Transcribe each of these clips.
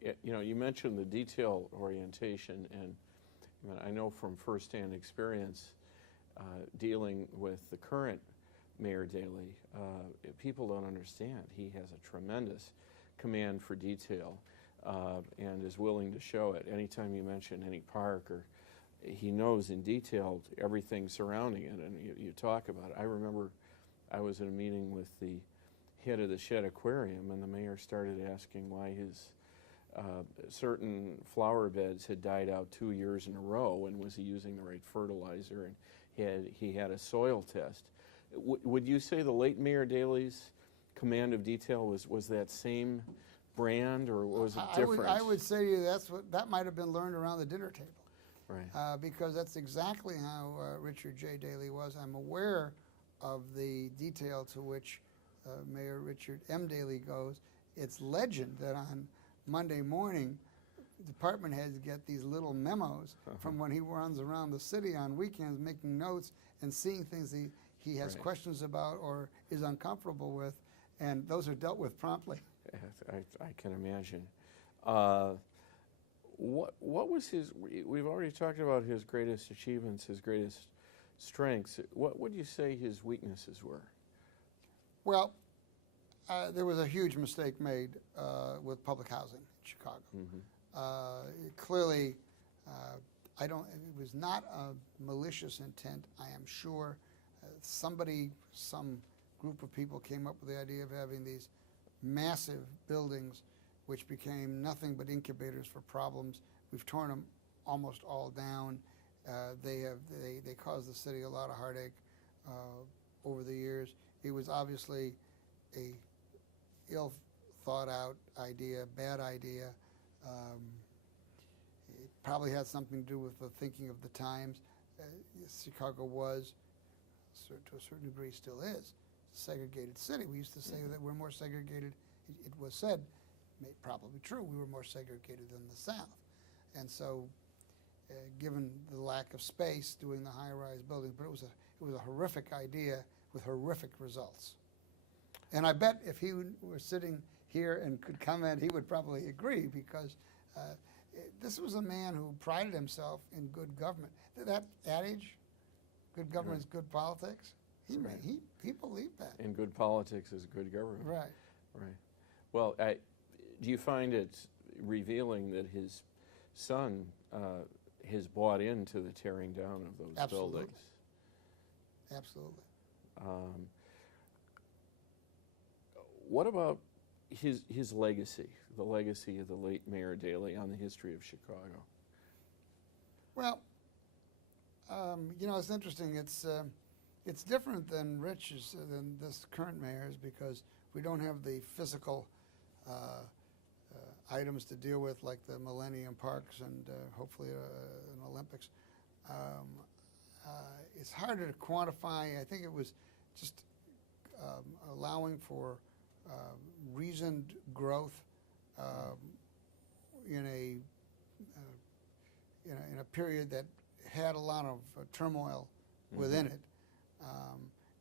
You know, you mentioned the detail orientation, and I know from firsthand experience dealing with the current Mayor Daley, people don't understand. He has a tremendous command for detail and is willing to show it. Anytime you mention any park, or he knows in detail everything surrounding it, and you talk about it. I remember I was in a meeting with the head of the Shed Aquarium, and the mayor started asking why his certain flower beds had died out 2 years in a row, and was he using the right fertilizer, and he had a soil test. Would you say the late Mayor Daley's command of detail was that same brand, or was it different? I would say to you that might have been learned around the dinner table. Right. Because that's exactly how Richard J. Daley was. I'm aware of the detail to which Mayor Richard M. Daley goes. It's legend that on Monday morning, department heads get these little memos from when he runs around the city on weekends, making notes and seeing things he has questions about or is uncomfortable with, and those are dealt with promptly. I can imagine. What was his? We've already talked about his greatest achievements, his greatest strengths. What would you say his weaknesses were? Well, there was a huge mistake made with public housing in Chicago. Clearly, it was not a malicious intent, I am sure. Some group of people came up with the idea of having these massive buildings which became nothing but incubators for problems. We've torn them almost all down. They caused the city a lot of heartache over the years. It was obviously a ill thought out idea, bad idea. It probably had something to do with the thinking of the times. Chicago was, to a certain degree still is, a segregated city. We used to say that we're more segregated. It was said, probably true, we were more segregated than the South. And so given the lack of space doing the high-rise buildings, but it was a horrific idea with horrific results. And I bet if he were sitting here and could comment, he would probably agree, because this was a man who prided himself in good government. That adage, good government is good politics, he believed that. And good politics is good government. Right. Right. Well, do you find it revealing that his son has bought into the tearing down of those buildings? Absolutely. What about his legacy, the legacy of the late Mayor Daley on the history of Chicago? Well, it's interesting. It's different than than this current mayor's, because we don't have the physical items to deal with, like the Millennium Parks and hopefully an Olympics. It's harder to quantify. I think it was just allowing for reasoned growth in a period that had a lot of turmoil within it.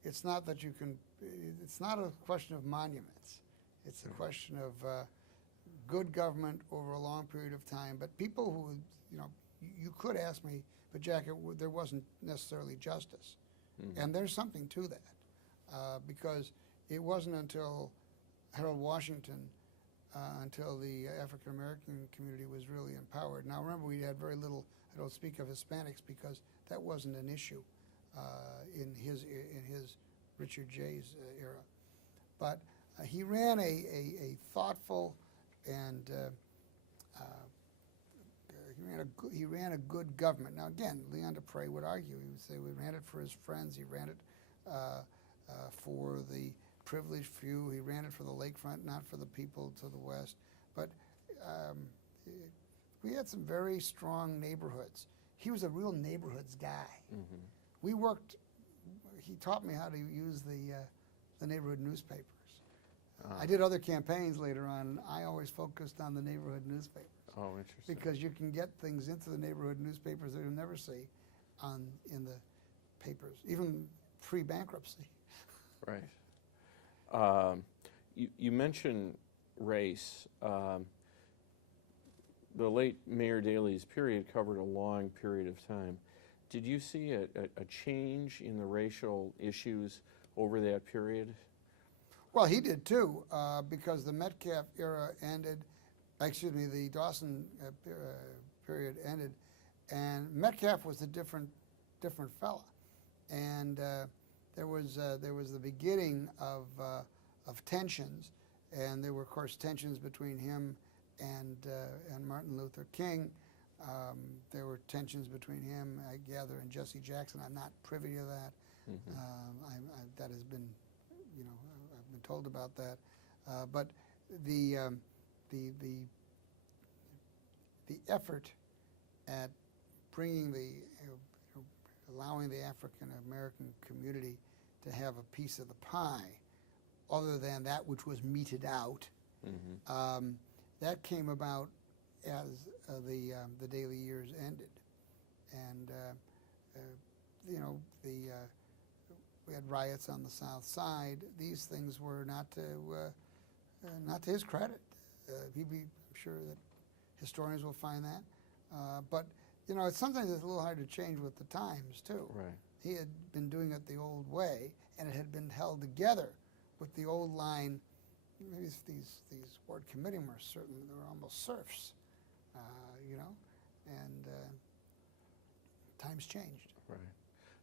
It's not that you can. It's not a question of monuments. It's a question of good government over a long period of time. But people who, you could ask me, but Jack, there wasn't necessarily justice, and there's something to that, because it wasn't until Harold Washington, until the African American community was really empowered. Now remember, we had very little. I don't speak of Hispanics because that wasn't an issue in his Richard J's era, but he ran a thoughtful and he ran a good government. Now again, Leon Dupre would argue. He would say we ran it for his friends. He ran it for the privileged few. He ran it for the lakefront, not for the people to the west. But we had some very strong neighborhoods. He was a real neighborhoods guy. We worked. He taught me how to use the neighborhood newspapers. I did other campaigns later on. I always focused on the neighborhood newspapers. Oh, interesting. Because you can get things into the neighborhood newspapers that you'll never see in the papers, even pre-bankruptcy. Right. You mentioned race. the late Mayor Daley's period covered a long period of time. Did you see a change in the racial issues over that period? Well, he did too, because the Metcalf era ended, excuse me, the Dawson period ended, and Metcalf was a different fella, and there was the beginning of tensions, and there were, of course, tensions between him and Martin Luther King. There were tensions between him, I gather, and Jesse Jackson. I'm not privy to that. That has been, you know, I've been told about that. But the effort at bringing allowing the African American community to have a piece of the pie, other than that which was meted out, that came about as the Daley years ended, and you know, we had riots on the South Side. These things were not to his credit. I'm sure that historians will find that, but you know, sometimes it's a little hard to change with the times too. Right. He had been doing it the old way, and it had been held together with the old line. Maybe these ward committeemen were certainly, they were almost serfs, you know, and times changed. Right.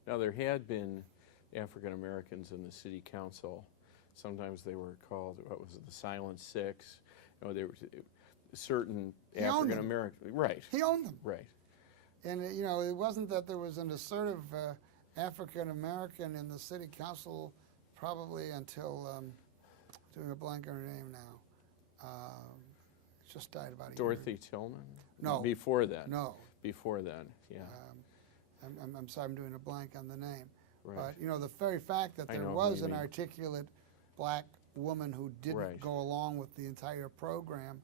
Now, there had been African Americans in the city council. Sometimes they were called, what was it, the Silent Six? You know, there were certain African American, right. He owned them. Right. And you know, it wasn't that there was an assertive African American in the city council probably until, doing a blank on her name now. Just died about a Dorothy year. Tillman? No. Before then? No. Before then, yeah. I'm sorry, I'm doing a blank on the name. Right. But you know, the very fact that I there know who was you an mean. articulate black woman who didn't Right. go along with the entire program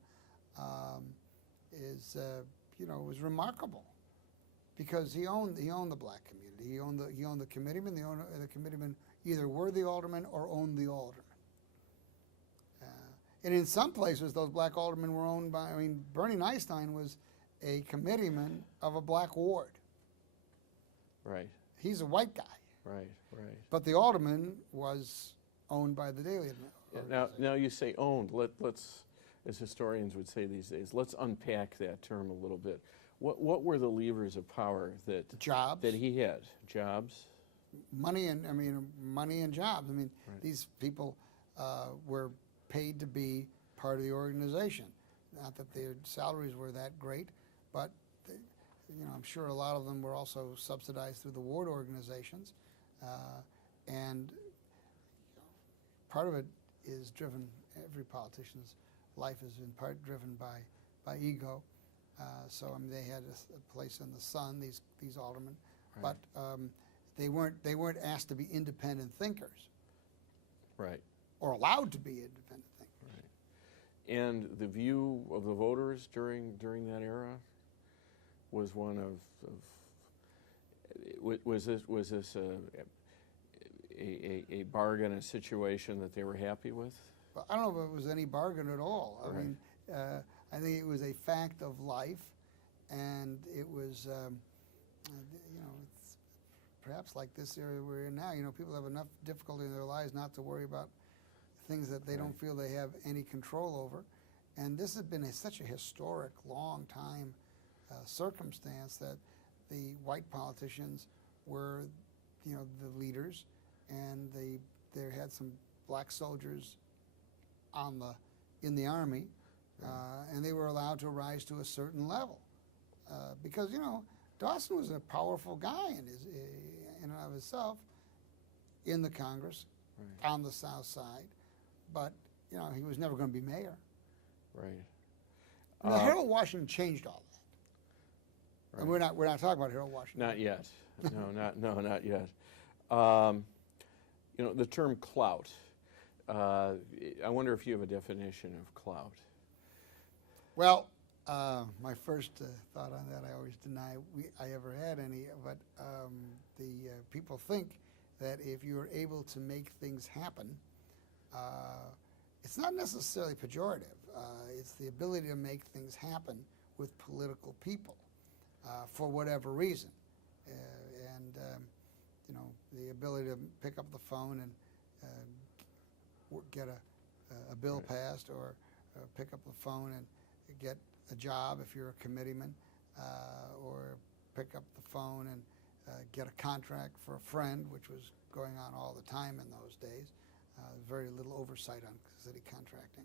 is, you know, was remarkable, because he owned the black community. He owned the committeemen. The committeemen either were the aldermen or owned the aldermen. And in some places, those black aldermen were owned by, I mean, Bernie Nystine was a committeeman of a black ward. Right. He's a white guy. Right, right. But the alderman was owned by the Daley Yeah, now you say owned. Let's, as historians would say these days, let's unpack that term a little bit. What were the levers of power jobs that he had? Jobs? money and jobs. I mean, Right. these people were paid to be part of the organization. Not that their salaries were that great, but you know, I'm sure a lot of them were also subsidized through the ward organizations, and part of it is driven. Every politician's life is in part driven by ego. So I mean, they had a place in the sun. These aldermen, Right. but they weren't asked to be independent thinkers, Right. or allowed to be independent thinkers. Right. And the view of the voters during that era was one of was this a bargain, a situation that they were happy with? But I don't know if it was any bargain at all. Right. I mean, I think it was a fact of life, and it was, you know, it's perhaps like this area we're in now. You know, people have enough difficulty in their lives not to worry about things that they don't feel they have any control over. And this has been such a historic, long time circumstance that the white politicians were, you know, the leaders, and they had some black soldiers in the army, and they were allowed to rise to a certain level, because, you know, Dawson was a powerful guy in and of himself in the Congress, Right. on the South Side, but you know, he was never going to be mayor. Right. And Harold Washington changed all that. Right. And we're not talking about Harold Washington. Not yet. No, not yet. You know, the term clout. I wonder if you have a definition of clout. Well, my first thought on that, I always deny I ever had any, but the people think that if you're able to make things happen, it's not necessarily pejorative. It's the ability to make things happen with political people for whatever reason. You know, the ability to pick up the phone and get a bill passed, or pick up the phone and get a job if you're a committeeman, or pick up the phone and get a contract for a friend, which was going on all the time in those days. Very little oversight on city contracting.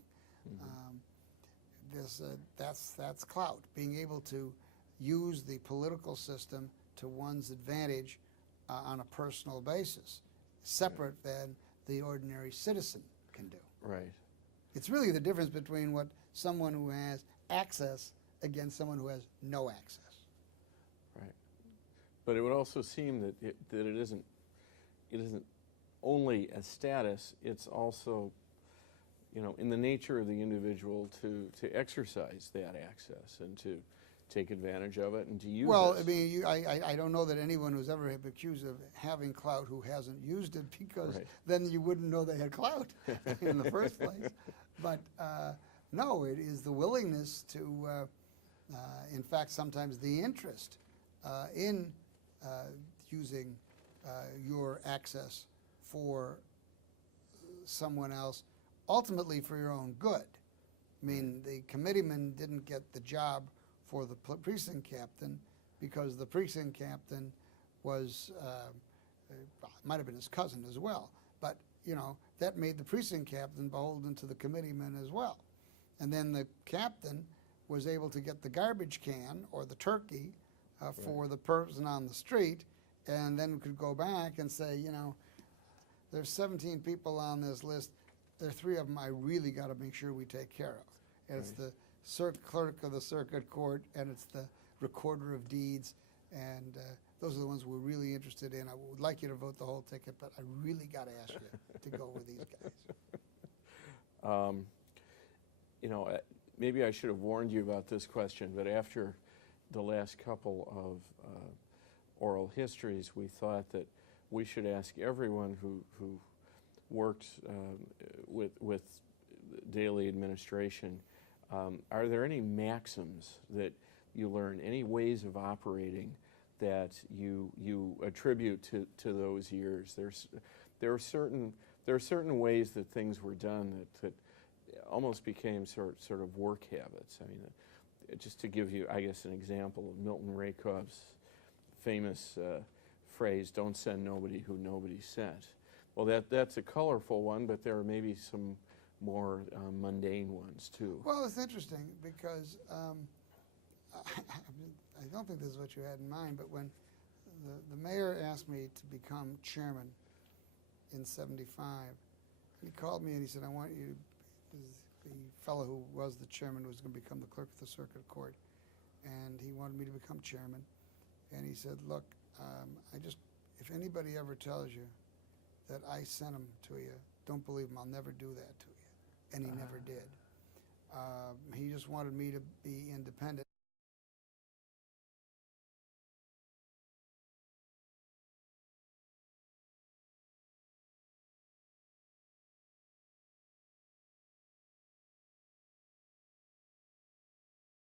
That's clout, being able to use the political system to one's advantage on a personal basis, separate than the ordinary citizen can do. Right. It's really the difference between what someone who has access against someone who has no access. Right. But it would also seem that it isn't only a status, it's also, you know, in the nature of the individual to exercise that access and to take advantage of it and to use Well, it. I mean, I don't know that anyone who's ever been accused of having clout who hasn't used it, because Right. then you wouldn't know they had clout in the first place. But no, it is the willingness to, in fact, sometimes the interest in using your access for someone else, ultimately for your own good. I mean, the committeeman didn't get the job for the precinct captain because the precinct captain was, might have been his cousin as well, but, you know, that made the precinct captain beholden to the committeeman as well. And then the captain was able to get the garbage can or the turkey for the person on the street, and then could go back and say, you know, there's 17 people on this list. There are 3 of them I really got to make sure we take care of. And it's the clerk of the circuit court, and it's the recorder of deeds, and those are the ones we're really interested in. I would like you to vote the whole ticket, but I really got to ask you to go with these guys. You know, maybe I should have warned you about this question, but after the last couple of oral histories, we thought that we should ask everyone who worked with Daley administration, are there any maxims that you learn, any ways of operating that you attribute to those years? There are certain ways that things were done that almost became sort of work habits. I mean, just to give you, I guess, an example of Milton Raykov's famous phrase, "Don't send nobody who nobody sent." Well, that's a colorful one, but there are maybe some more mundane ones too. Well, it's interesting because I don't think this is what you had in mind, but when the mayor asked me to become chairman in '75, he called me and he said, I want you, the fellow who was the chairman was going to become the clerk of the circuit court, and he wanted me to become chairman. And he said, look, if anybody ever tells you that I sent him to you, don't believe him, I'll never do that to you. And he never did. He just wanted me to be independent.